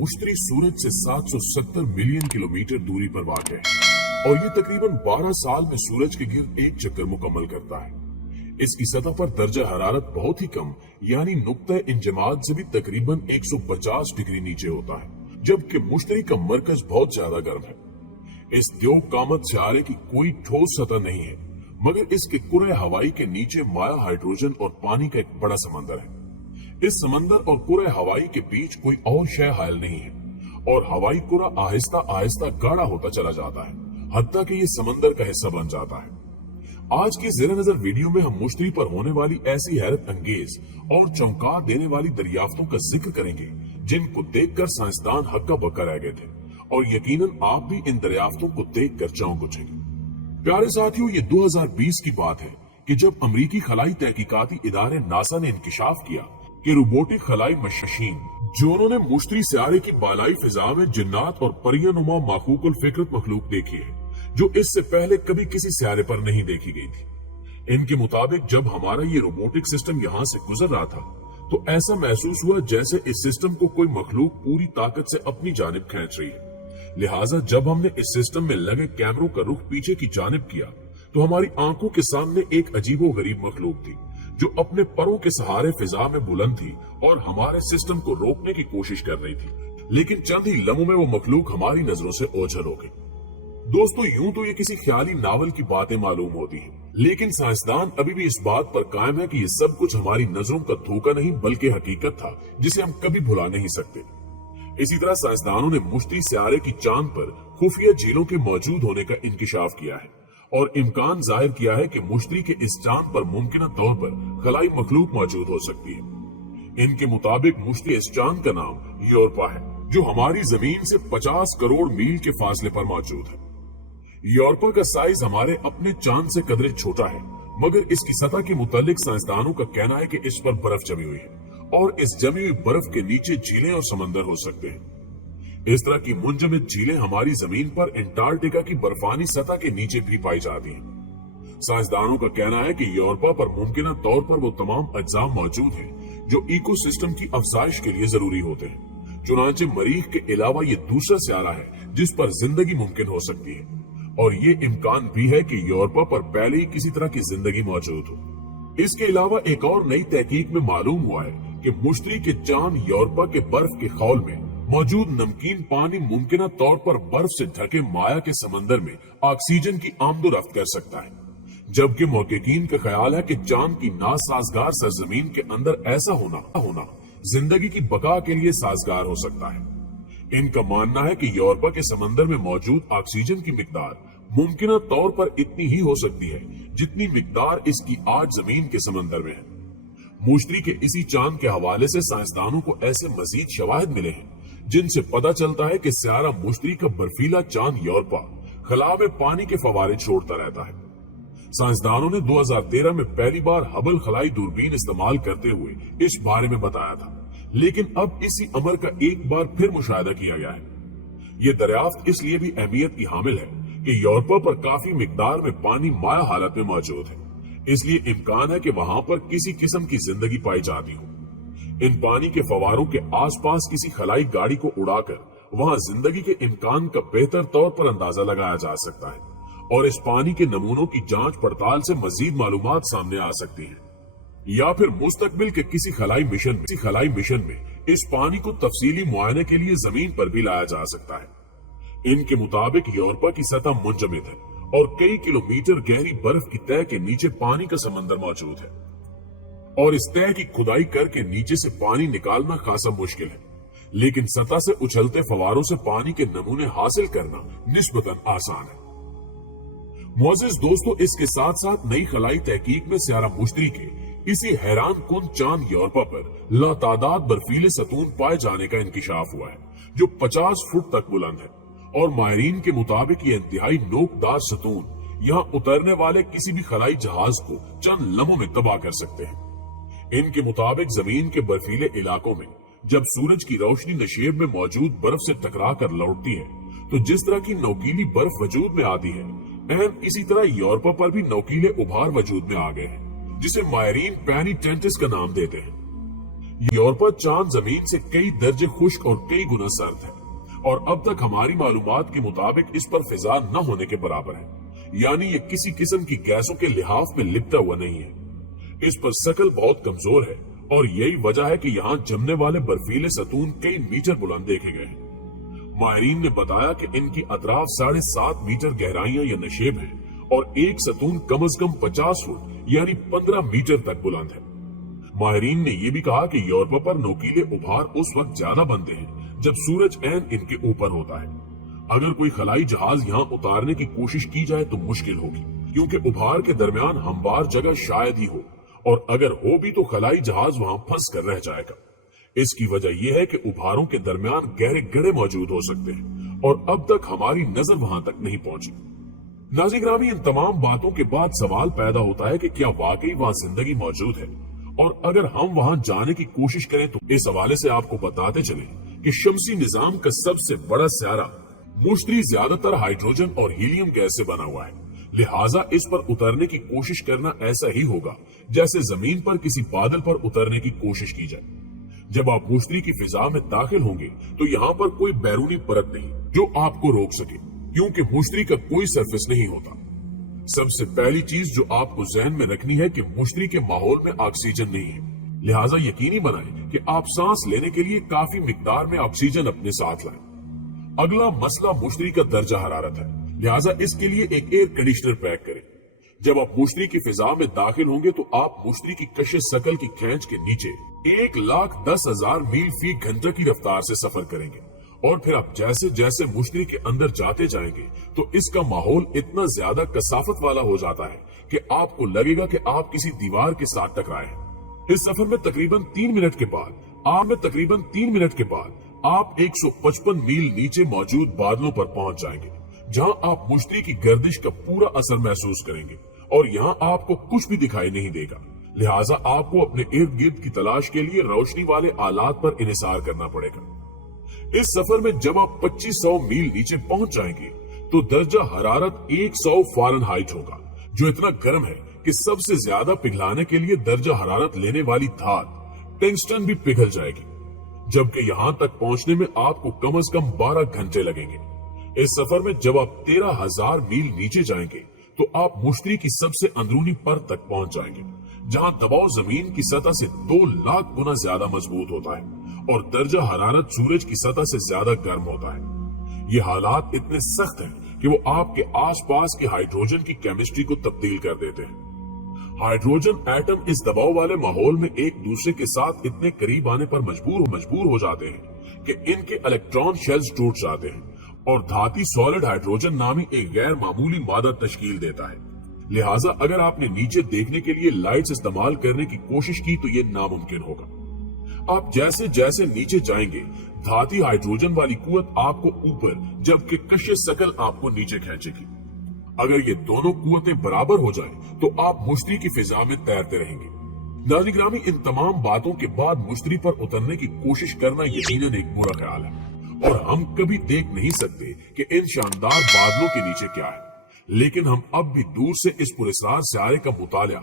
मुश्तरी सूरज से 770 million kilometre दूरी पर वाक़ है और ये तकरीबन 12 साल में सूरज के गिर्द एक चक्कर मुकम्मल करता है। इसकी सतह पर दर्जा हरारत बहुत ही कम यानी नुक्ता इंजमाद से भी तकरीबन 150 डिग्री नीचे होता है, जबकि मुश्तरी का मरकज बहुत ज्यादा गर्म है। इस द्योग कामत सियारे की कोई ठोस सतह नहीं है, मगर इसके कुरे हवाई के नीचे माया हाइड्रोजन और पानी का एक बड़ा समंदर है। इस समंदर और कुरे हवाई के बीच कोई और शय हायल नहीं है और हवाई कुरा आहिस्ता आहिस्ता गाढ़ा होता चला जाता है, हत्ता कि ये समंदर का हिस्सा बन जाता है। आज की ज़ेरे नजर वीडियो में हम मुश्तरी पर होने वाली ऐसी हैरत अंगेज और चौंका देने वाली दरियाफ्तों का जिक्र करेंगे जिनको देखकर साइंसदान हक्का बक्का रह गए थे, और यकीनन आप भी इन दरियाफ्तों को देखकर चौंक उठेंगे। प्यारे साथियों, ये 2020 की बात है कि जब अमरीकी खलाई तहकीकाती इदारे नासा ने इंकिशाफ किया कि रोबोटिक खलाई मशीन जो उन्होंने मुश्तरी सियारे की बालाई फिजा में जिन्नात और परियनुमा माखूकुल फिक्रत मखलूक देखी है, जो इससे पहले कभी किसी सियारे पर नहीं देखी गई थी। इनके मुताबिक जब हमारा ये रोबोटिक सिस्टम यहाँ से गुजर रहा था तो ऐसा महसूस हुआ जैसे इस सिस्टम को कोई मखलूक पूरी ताकत से अपनी जानिब खींच रही है। लिहाजा जब हमने इस सिस्टम में लगे कैमरों का रुख पीछे की जानिब किया तो हमारी आंखों के सामने एक अजीबो गरीब मखलूक थी जो अपने परों के सहारे फिजा में बुलंद थी और हमारे सिस्टम को रोकने की कोशिश कर रही थी, लेकिन चंद ही लम्हों में वो मखलूक हमारी नजरों से ओझल हो गई। दोस्तों, यूं तो ये किसी ख्याली नावल की बातें मालूम होती हैं, लेकिन साइंसदान अभी भी इस बात पर कायम है कि ये सब कुछ हमारी नजरों का धोखा नहीं बल्कि हकीकत था जिसे हम कभी भुला नहीं सकते। इसी तरह साइंसदानों ने मुश्तरी सियारे की चांद पर खुफिया झीलों के मौजूद होने का इंकिशाफ किया है और इम्कान जाहिर किया है कि मुश्तरी के इस चांद पर मुमकिन तौर पर खलाई मखलूक मौजूद हो सकती है। इनके मुताबिक मुश्तरी इस चांद का नाम यूरोपा है, जो हमारी जमीन से 50 करोड़ मील के फासले पर मौजूद है। यूरोपा का साइज हमारे अपने चांद से कदरे छोटा है, मगर इसकी सतह के मुतालिक साइंसदानों का कहना है कि इस पर बर्फ जमी हुई है और इस जमी हुई बर्फ के नीचे झीलें और समंदर हो सकते हैं। इस तरह की मुंजमद झीलें हमारी जमीन पर एंटार्कटिका की बर्फानी सतह के नीचे भी पाई जाती हैं। साइंसदानों का कहना है कि यूरोपा पर मुमकिन तौर पर वो तमाम अज्जाम मौजूद हैं जो इकोसिस्टम की अफजाइश के लिए जरूरी होते हैं। चुनांचे मरीख के अलावा ये दूसरा सियारा है जिस पर जिंदगी मुमकिन हो सकती है, और ये इम्कान भी है कि यूरोपा पर पहले ही किसी तरह की जिंदगी मौजूद हो। इसके अलावा एक और नई तहकीक में मालूम हुआ है कि मुश्तरी के चांद यूरोपा के बर्फ के खौल में मौजूद नमकीन पानी मुमकिन तौर पर बर्फ से ढके माया के समंदर में ऑक्सीजन की आमदोरफ्त कर सकता है, जबकि मुहक्किकीन का ख्याल है कि चांद की नासाजगार सरजमीन के अंदर ऐसा होना जिंदगी की बका के लिए साजगार हो सकता है। इनका मानना है कि यूरोपा के समंदर में मौजूद ऑक्सीजन की मिकदार मुमकिन तौर पर इतनी ही हो सकती है जितनी मिकदार इसकी आज जमीन के समंदर में है। मुश्तरी के इसी चांद के हवाले से साइंसदानों को ऐसे मजीद शवाहिद मिले हैं जिनसे पता चलता है कि सियारा मुश्तरी का बर्फीला चांद यूरोपा खला में पानी के फवारे छोड़ता रहता है। साइंसदानों ने 2013 में पहली बार हबल खलाई दूरबीन इस्तेमाल करते हुए इस बारे में बताया था, लेकिन अब इसी अमर का एक बार फिर मुशाहिदा किया गया है। ये दरियाफ्त इसलिए भी अहमियत की हामिल है कि यूरोपा पर काफी मिकदार में पानी माया हालत में मौजूद है, इसलिए इम्कान है कि वहां पर किसी किस्म की जिंदगी पाई जाती हो। इन पानी के फवारों के आसपास किसी खलाई गाड़ी को उड़ाकर वहां जिंदगी के इम्कान का बेहतर तौर पर अंदाजा लगाया जा सकता है और इस पानी के नमूनों की जांच पड़ताल से मजीद मालूमात सामने आ सकती है, या फिर मुस्तकबिल के किसी खलाई मिशन में इस पानी को तफसीली मुआयने के लिए जमीन पर भी लाया जा सकता है। इनके मुताबिक यूरोपा की सतह मुंजमद है और कई किलोमीटर गहरी बर्फ की तह के नीचे पानी का समंदर मौजूद है और इस तह की खुदाई करके नीचे से पानी निकालना खासा मुश्किल है, लेकिन सतह से उछलते फवारों से पानी के नमूने हासिल करना निस्बतन आसान है। मुअज़्ज़िज़ दोस्तों, इसके साथ साथ नई खलाई तहकीक में सियारा मुश्तरी के इसी हैरान कुन चांद यूरोपा पर लातादाद बर्फीले सतून पाए जाने का इंकिशाफ हुआ है जो 50 फुट तक बुलंद है, और माहिरीन के मुताबिक ये इंतहाई नोकदार सतून यहाँ उतरने वाले किसी भी खलाई जहाज को चंद लम्हों में तबाह कर सकते हैं। इनके मुताबिक जमीन के बर्फीले इलाकों में जब सूरज की रोशनी नशेब में मौजूद बर्फ से टकरा कर लौटती है तो जिस तरह की नोकीली बर्फ वजूद में आती है, अहम इसी तरह यूरोपा पर भी नोकीले उभार वजूद में आ गए हैं जिसे माहिरीन पेनिटेंटिस का नाम देते हैं। यूरोपा चांद जमीन से कई दर्जे खुश्क और कई गुना सर्द है, और अब तक हमारी मालूमात के मुताबिक इस पर फिजा न होने के बराबर है, यानी ये किसी किस्म की गैसों के लिहाफ में लिपटा हुआ नहीं है। इस पर शकल बहुत कमजोर है, और यही वजह है कि यहाँ जमने वाले बर्फीले सतून कई मीटर बुलंद देखे गए हैं। माहिरीन ने बताया कि इनकी अतराफ 7.5 मीटर गहराइयां या नशेब है, और एक सतून कम से कम 50 फुट यानी 15 मीटर तक बुलंद है। माहिरीन ने यह भी कहा कि यूरोपा पर नोकीले उभार उस वक्त ज्यादा बनते हैं जब सूरज ऐन इनके ऊपर होता है। अगर कोई खलाई जहाज यहाँ उतारने की कोशिश की जाए तो मुश्किल होगी, क्योंकि उभार के दरमियान हमवार जगह शायद ही हो, और अगर हो भी तो खलाई जहाज वहां फंस कर रह जाएगा। इसकी वजह यह है कि उभारों के दरमियान गहरे गड्ढे मौजूद हो सकते हैं, और अब तक हमारी नजर वहां तक नहीं पहुंची। नाज़रीन, इन तमाम बातों के बाद सवाल पैदा होता है कि क्या वाकई वहां जिंदगी मौजूद है, और अगर हम वहां जाने की कोशिश करें तो इस हवाले से आपको बताते चले कि शमसी निजाम का सबसे बड़ा सियारा मुश्तरी ज्यादातर हाइड्रोजन और हीलियम गैस से बना हुआ है। लिहाजा इस पर उतरने की कोशिश करना ऐसा ही होगा जैसे जमीन पर किसी बादल पर उतरने की कोशिश की जाए। जब आप मुश्तरी की फिजा में दाखिल होंगे तो यहाँ पर कोई बैरूनी परत नहीं जो आपको रोक सके, क्योंकि मुश्तरी का कोई सरफेस नहीं होता। सबसे पहली चीज जो आपको जहन में रखनी है कि मुश्तरी के माहौल में ऑक्सीजन नहीं है, लिहाजा यकीनी बनाएं कि आप सांस लेने के लिए काफी मिकदार में ऑक्सीजन अपने साथ लाएं। अगला मसला मुश्तरी का दर्जा हरारत है, लिहाजा इसके लिए एक एयर कंडीशनर पैक करें। जब आप मुश्तरी की फिजा में दाखिल होंगे तो आप मुश्तरी की कशिश शकल की खींच के नीचे 1,10,000 मील फी घंटा की रफ्तार से सफर करेंगे, और फिर आप जैसे जैसे मुश्तरी के अंदर जाते जाएंगे तो इसका माहौल इतना ज्यादा कसाफत वाला हो जाता है कि आपको लगेगा कि आप किसी दीवार के साथ टकराए हैं। इस सफर में तकरीबन 3 मिनट के बाद आप 155 मील नीचे मौजूद बादलों पर पहुंच जाएंगे, जहां आप मुश्तरी की गर्दिश का पूरा असर महसूस करेंगे, और यहाँ आपको कुछ भी दिखाई नहीं देगा। लिहाजा आपको अपने इर्द गिर्द की तलाश के लिए रोशनी वाले आलात पर इन्हिसार करना पड़ेगा। इस सफर में जब आप 2500 मील नीचे पहुंच जाएंगे तो दर्जा हरारत 100 फ़ारेनहाइट होगा, जो इतना गर्म है कि सबसे ज्यादा पिघलाने के लिए दर्जा हरारत लेने वाली धात टंगस्टन भी पिघल जाएगी, जबकि यहाँ तक पहुंचने में आपको कम से कम 12 घंटे लगेंगे। इस सफर में जब आप 13,000 मील नीचे जाएंगे तो आप मुश्तरी की सबसे अंदरूनी परत तक पहुंच जाएंगे, जहां दबाव जमीन की सतह से 2 लाख गुना ज्यादा मजबूत होता है, और दर्जा हरारत सूरज की सतह से ज्यादा गर्म होता है। ये हालात इतने सख्त हैं कि वो आपके आसपास के हाइड्रोजन की केमिस्ट्री को तब्दील कर देते हैं। हाइड्रोजन एटम इस दबाव वाले माहौल में एक दूसरे के साथ इतने करीब आने पर मजबूर हो जाते हैं कि इनके इलेक्ट्रॉन शेल्स टूट जाते हैं, और धाती सॉलिड हाइड्रोजन नामी एक गैर मामूली मादा तश्कील देता है। लिहाजा अगर आपने नीचे देखने के लिए लाइट्स इस्तेमाल करने की कोशिश की तो ये नामुमकिन होगा। आप जैसे जैसे नीचे जाएंगे धाती हाइड्रोजन वाली कुव्वत आपको ऊपर, जबकि कशिश शकल आपको नीचे खींचेगी। अगर ये दोनों कुव्वतें बराबर हो जाएं, तो आप मुश्तरी की फिजा में तैरते रहेंगे। नाज़रीन, इन तमाम बातों के बाद मुश्तरी पर उतरने की कोशिश करना यकीनन एक बुरा ख्याल है, और हम कभी देख नहीं सकते कि इन शानदार बादलों के नीचे क्या है, लेकिन हम अब भी दूर से इस पुरस्कार सियारे का मुतालिया